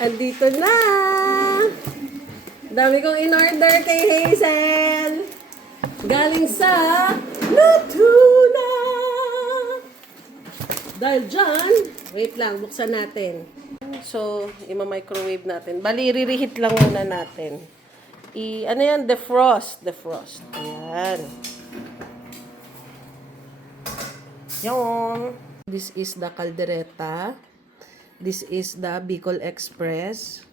Andito na! Dami kong in-order kay Hazel. Galing sa Natuna. Dahil dyan, wait lang, buksan natin. So, ima-microwave natin. Bali, i-reheat lang muna natin. Ano yan? Defrost. Defrost. Ayan. Yung. This is the caldereta. This is the Bicol Express.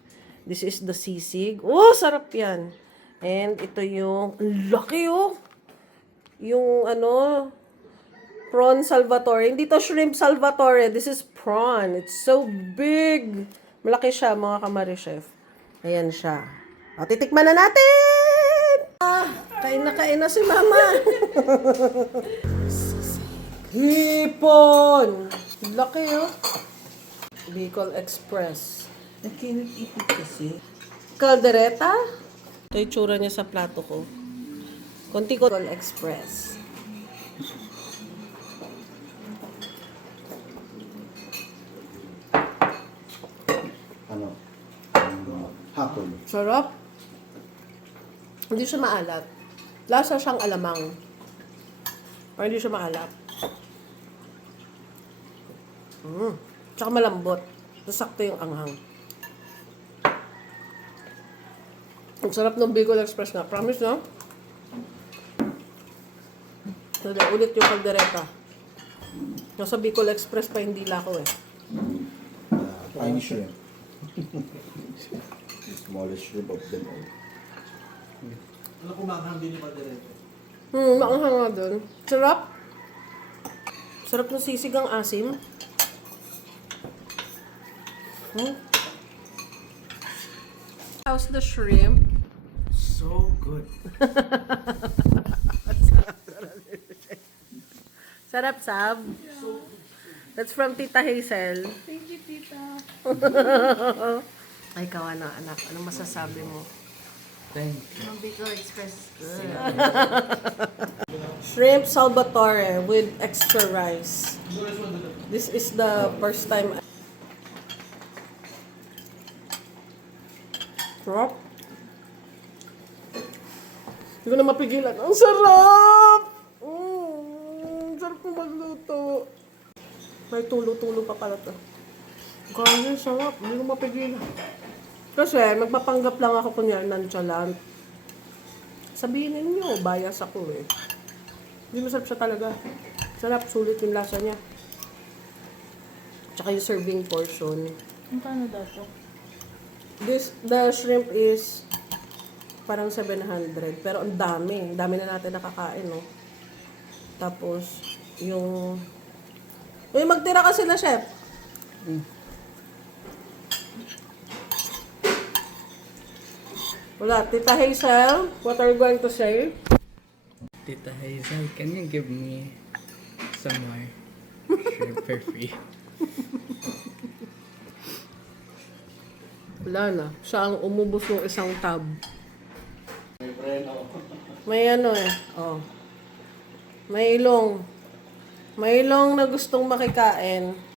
This is the sisig. Oh, sarap yan. And ito yung, laki oh. Yung ano, prawn Salvatore. Hindi to shrimp Salvatore. This is prawn. It's so big. Malaki siya, mga kamari-chef. Ayan siya. O, titikman na natin! Kain na si mama. Hipon! Laki oh. Bicol Express. Nakinit-ipit kasi. Caldereta. Ito yung tsura niya sa plato ko. Konti ko. Bicol Express. Ano? Hapon. Sarap. Hindi siya maalat. Lasa siyang alamang. Pero hindi siya maalat. Tsaka malambot. Nasakto yung anghang. Ang sarap ng Bicol Express na. Promise, no? Sada, ulit yung kaldereta. Nasa Bicol Express pa hindi lako eh. Tiny shrimp. The smallest shrimp of them all. Ano kumakhang din yung kaldereta? Maanghang nga dun. Sarap. Sarap ng sisig ang asim. How's the shrimp? So good. Sarap, Sab. That's from Tita Hazel. Thank you, Tita. Ay, ikaw ano, anak? Anong masasabi mo? Thank you. Ang Bicol Express is good. Shrimp Salvatore with extra rice. This is the first time. Sarap. Hindi ko na mapigilan. Ang sarap! Sarap kong magluto. May tulo-tulo pa pala to. Kaya sarap. Hindi ko mapigilan. Kasi magpapanggap lang ako kunyari nonchalant. Sabihin ninyo, bias ako eh. Hindi masarap siya talaga. Sarap, sulit yung lasa niya. Tsaka yung serving portion. Ang paano daw to? The shrimp is parang 700. Pero ang dami. Ang dami na natin nakakain, no? Tapos, yung... Uy, magtira ka sila, chef. Wala. Tita Hazel, what are you going to say? Tita Hazel, can you give me some more shrimp for free? Wala na. Siya ang umubos ng isang tab. May ano eh. Oh. May ilong. May ilong na gustong makikain.